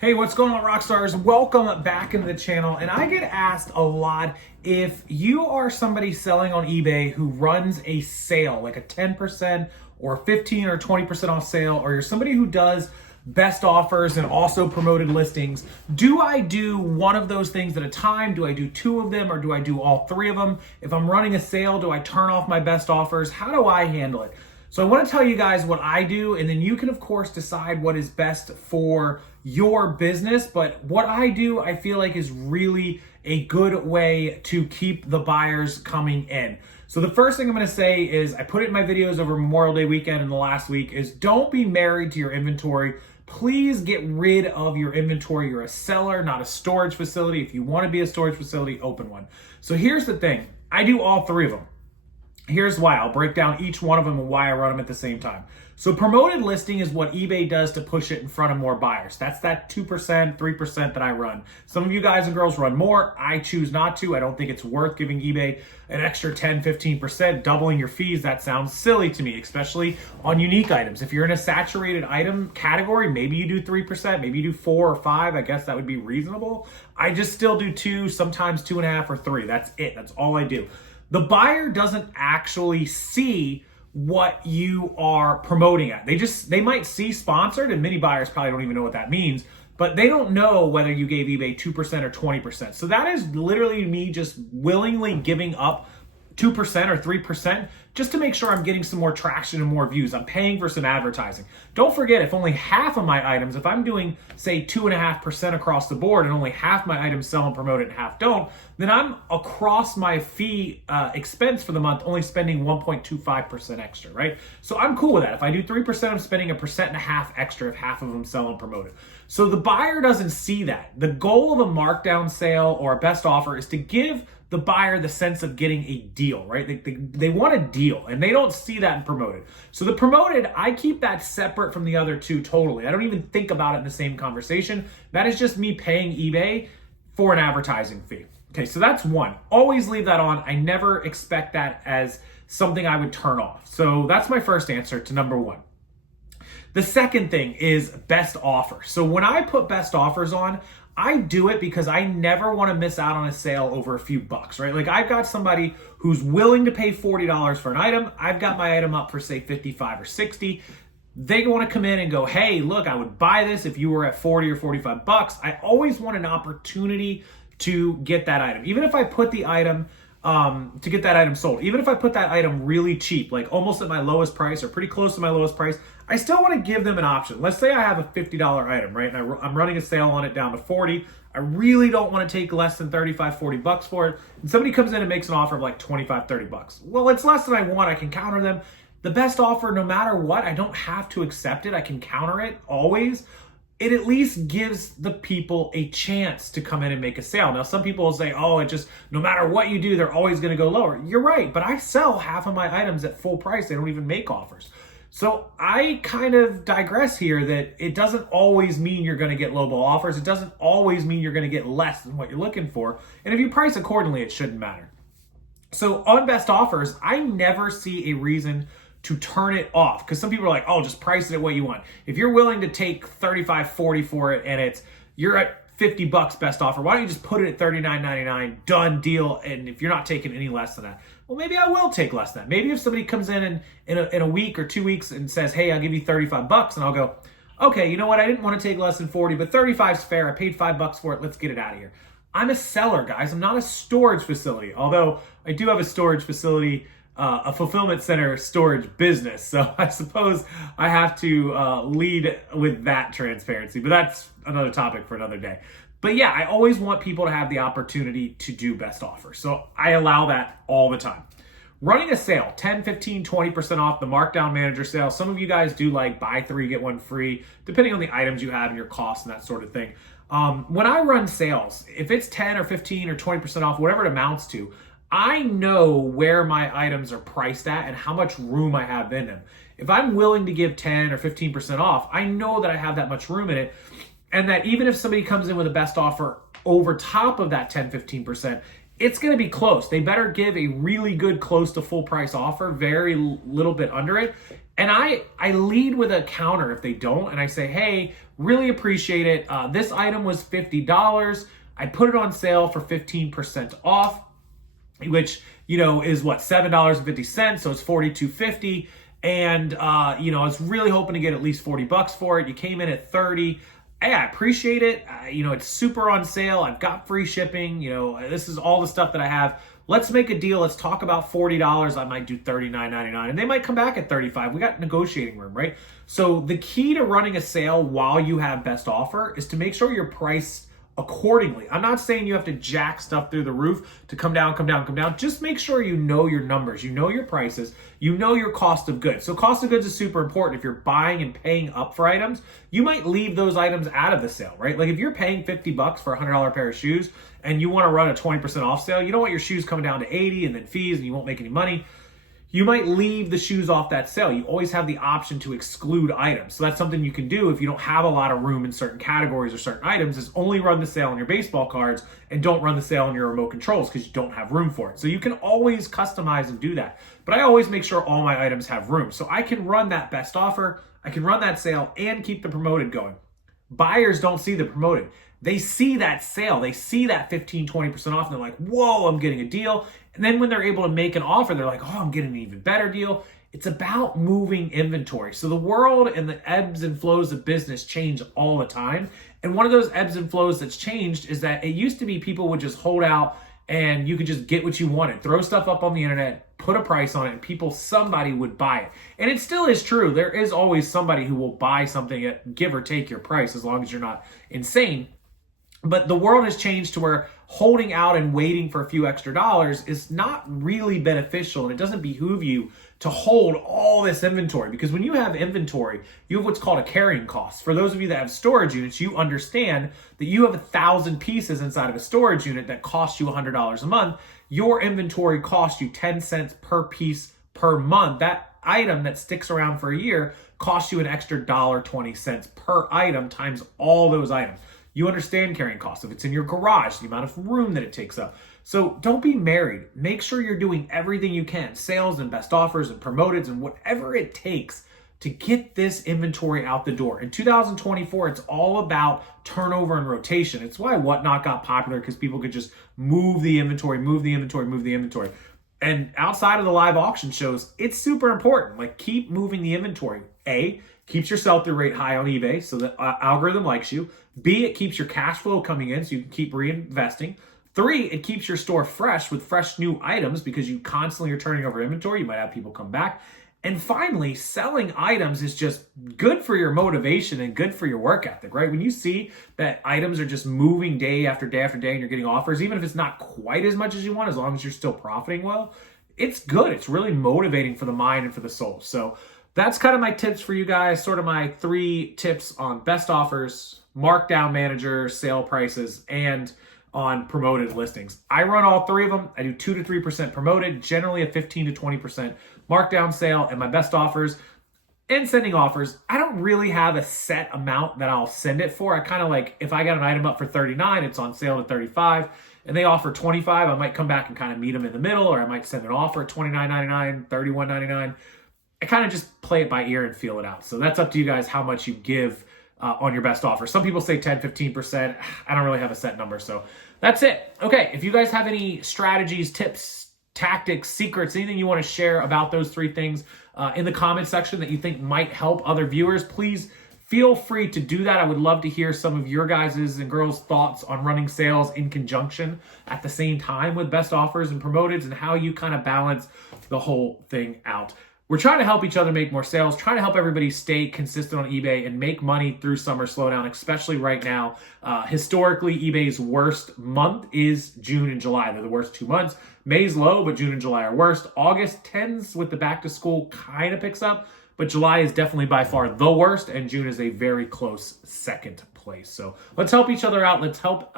Hey, what's going on, Rockstars? Welcome back into the channel. And I get asked a lot if you are somebody selling on eBay who runs a sale, like a 10% or 15 or 20% off sale, or you're somebody who does best offers and also promoted listings. Do I do one of those things at a time? Do I do two of them, or do I do all three of them? If I'm running a sale, do I turn off my best offers? How do I handle it? So I want to tell you guys what I do, and then you can of course decide what is best for your business. But what I do, I feel like is really a good way to keep the buyers coming in. So the first thing I'm going to say is, I put it in my videos over Memorial Day weekend and the last week, is don't be married to your inventory. Please get rid of your inventory. You're a seller, not a storage facility. If you want to be a storage facility, open one. So here's the thing. I do all three of them. Here's why. I'll break down each one of them and why I run them at the same time. So promoted listing is what eBay does to push it in front of more buyers. That's that 2%, 3% that I run. Some of you guys and girls run more. I choose not to. I don't think it's worth giving eBay an extra 10, 15%, doubling your fees. That sounds silly to me, especially on unique items. If you're in a saturated item category, maybe you do 3%, maybe you do 4 or 5. I guess that would be reasonable. I just still do 2, sometimes 2.5 or 3. That's it. That's all I do. The buyer doesn't actually see what you are promoting at. They might see sponsored, and many buyers probably don't even know what that means, but they don't know whether you gave eBay 2% or 20%. So that is literally me just willingly giving up 2% or 3% just to make sure I'm getting some more traction and more views. I'm paying for some advertising. Don't forget, if only half of my items, if I'm doing say 2.5% across the board and only half my items sell and promote it and half don't, then I'm across my fee expense for the month only spending 1.25% extra, right? So I'm cool with that. If I do 3%, I'm spending 1.5% extra if half of them sell and promote it. So the buyer doesn't see that. The goal of a markdown sale or a best offer is to give the buyer the sense of getting a deal, right? They want a deal, and they don't see that in promoted. So the promoted, I keep that separate from the other two totally. I don't even think about it in the same conversation. That is just me paying eBay for an advertising fee. Okay, so that's one. Always leave that on. I never expect that as something I would turn off. So that's my first answer to number one. The second thing is best offer. So when I put best offers on, I do it because I never want to miss out on a sale over a few bucks, right? Like, I've got somebody who's willing to pay $40 for an item. I've got my item up for say 55 or 60. They want to come in and go, hey, look, I would buy this if you were at 40 or 45 bucks. I always want an opportunity to get that item. Even if I put the item, to get that item sold, even if I put that item really cheap, like almost at my lowest price or pretty close to my lowest price, I still want to give them an option. Let's say I have a $50 item, right? And I'm running a sale on it down to 40. I really don't want to take less than 35, 40 bucks for it. And somebody comes in and makes an offer of like 25, 30 bucks. Well, it's less than I want. I can counter them. The best offer, no matter what, I don't have to accept it. I can counter it always. It at least gives the people a chance to come in and make a sale. Now, some people will say, oh, it just, no matter what you do, they're always going to go lower. You're right, but I sell half of my items at full price. They don't even make offers. So I kind of digress here that it doesn't always mean you're going to get lowball offers. It doesn't always mean you're going to get less than what you're looking for. And if you price accordingly, it shouldn't matter. So on best offers, I never see a reason to turn it off, because some people are like, oh, just price it at what you want. If you're willing to take 35, 40 for it and you're at 50 bucks best offer, why don't you just put it at $39.99, done deal? And if you're not taking any less than that, well, maybe I will take less than that. Maybe if somebody comes in a week or 2 weeks and says, hey, I'll give you 35 bucks, and I'll go, okay, you know what? I didn't want to take less than 40, but 35 is fair. I paid 5 bucks for it. Let's get it out of here. I'm a seller, guys. I'm not a storage facility, although I do have a storage facility, a fulfillment center storage business. So I suppose I have to lead with that transparency, but that's another topic for another day. But yeah, I always want people to have the opportunity to do best offer. So I allow that all the time. Running a sale, 10, 15, 20% off the markdown manager sale. Some of you guys do like buy 3, get 1 free, depending on the items you have and your costs and that sort of thing. When I run sales, if it's 10 or 15 or 20% off, whatever it amounts to, I know where my items are priced at and how much room I have in them. If I'm willing to give 10 or 15% off, I know that I have that much room in it, and that even if somebody comes in with a best offer over top of that 10, 15%, it's going to be close. They better give a really good close to full price offer, very little bit under it, And I lead with a counter if they don't, and I say, hey, really appreciate it. This item was $50. I put it on sale for 15% off, which, is what, $7.50. So it's $42.50. And, I was really hoping to get at least $40 for it. You came in at 30. Hey, I appreciate it. It's super on sale. I've got free shipping. This is all the stuff that I have. Let's make a deal. Let's talk about $40. I might do $39.99, and they might come back at $35. We got negotiating room, right? So the key to running a sale while you have best offer is to make sure you're priced accordingly. I'm not saying you have to jack stuff through the roof to come down. Just make sure you know your numbers, you know your prices, you know your cost of goods. So cost of goods is super important. If you're buying and paying up for items, you might leave those items out of the sale, right? Like if you're paying $50 for a $100 pair of shoes and you want to run a 20% off sale, you don't want your shoes coming down to 80 and then fees and you won't make any money. You might leave the shoes off that sale. You always have the option to exclude items. So that's something you can do if you don't have a lot of room in certain categories or certain items, is only run the sale on your baseball cards and don't run the sale on your remote controls because you don't have room for it. So you can always customize and do that. But I always make sure all my items have room. So I can run that best offer, I can run that sale, and keep the promoted going. Buyers don't see the promoted. They see that sale. They see that 15, 20% off, and they're like, whoa, I'm getting a deal. And then when they're able to make an offer, they're like, oh, I'm getting an even better deal. It's about moving inventory. So the world and the ebbs and flows of business change all the time. And one of those ebbs and flows that's changed is that it used to be people would just hold out and you could just get what you wanted, throw stuff up on the internet, put a price on it, and somebody would buy it. And it still is true. There is always somebody who will buy something at give or take your price, as long as you're not insane. But the world has changed to where holding out and waiting for a few extra dollars is not really beneficial, and it doesn't behoove you to hold all this inventory, because when you have inventory, you have what's called a carrying cost. For those of you that have storage units, you understand that you have 1,000 pieces inside of a storage unit that costs you $100 a month. Your inventory costs you 10 cents per piece per month. That item that sticks around for a year costs you an extra $1.20 per item times all those items. You understand carrying costs. If it's in your garage, the amount of room that it takes up. So don't be married. Make sure you're doing everything you can, sales and best offers and promoteds and whatever it takes to get this inventory out the door. In 2024, it's all about turnover and rotation. It's why Whatnot got popular, because people could just move the inventory. And outside of the live auction shows, it's super important. Like, keep moving the inventory. A, keeps your sell-through rate high on eBay so the algorithm likes you. B, it keeps your cash flow coming in so you can keep reinvesting. 3, it keeps your store fresh with fresh new items because you constantly are turning over inventory. You might have people come back. And finally, selling items is just good for your motivation and good for your work ethic, right? When you see that items are just moving day after day after day and you're getting offers, even if it's not quite as much as you want, as long as you're still profiting well, it's good. It's really motivating for the mind and for the soul. So that's kind of my tips for you guys, sort of my 3 tips on best offers, markdown manager, sale prices, and on promoted listings. I run all 3 of them. I do 2 to 3% promoted, generally a 15 to 20% markdown sale, and my best offers and sending offers. I don't really have a set amount that I'll send it for. I kind of like, if I got an item up for $39, it's on sale to $35, and they offer $25, I might come back and kind of meet them in the middle, or I might send an offer at $29.99, $31.99. I kind of just play it by ear and feel it out. So that's up to you guys how much you give on your best offer. Some people say 10, 15%. I don't really have a set number. So that's it. Okay, if you guys have any strategies, tips, tactics, secrets, anything you want to share about those 3 things in the comment section that you think might help other viewers, please feel free to do that. I would love to hear some of your guys' and girls' thoughts on running sales in conjunction at the same time with best offers and promoteds, and how you kind of balance the whole thing out. We're trying to help each other make more sales, trying to help everybody stay consistent on eBay and make money through summer slowdown, especially right now. Historically, eBay's worst month is June and July. They're the worst 2 months. May's low, but June and July are worst. August tends, with the back to school, kind of picks up, but July is definitely by far the worst, and June is a very close second place. So let's help each other out. Let's help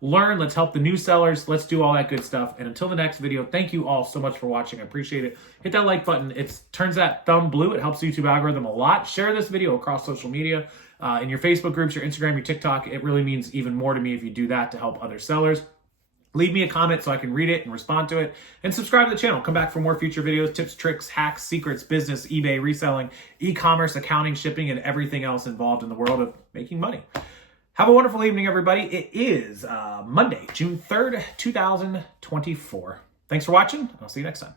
learn. Let's help the new sellers. Let's do all that good stuff. And until the next video, thank you all so much for watching. I appreciate it. Hit that like button. It turns that thumb blue. It helps the YouTube algorithm a lot. Share this video across social media, in your Facebook groups, your Instagram, your TikTok. It really means even more to me if you do that to help other sellers. Leave me a comment so I can read it and respond to it. And subscribe to the channel. Come back for more future videos, tips, tricks, hacks, secrets, business, eBay, reselling, e-commerce, accounting, shipping, and everything else involved in the world of making money. Have a wonderful evening, everybody. It is Monday, June 3rd, 2024. Thanks for watching. I'll see you next time.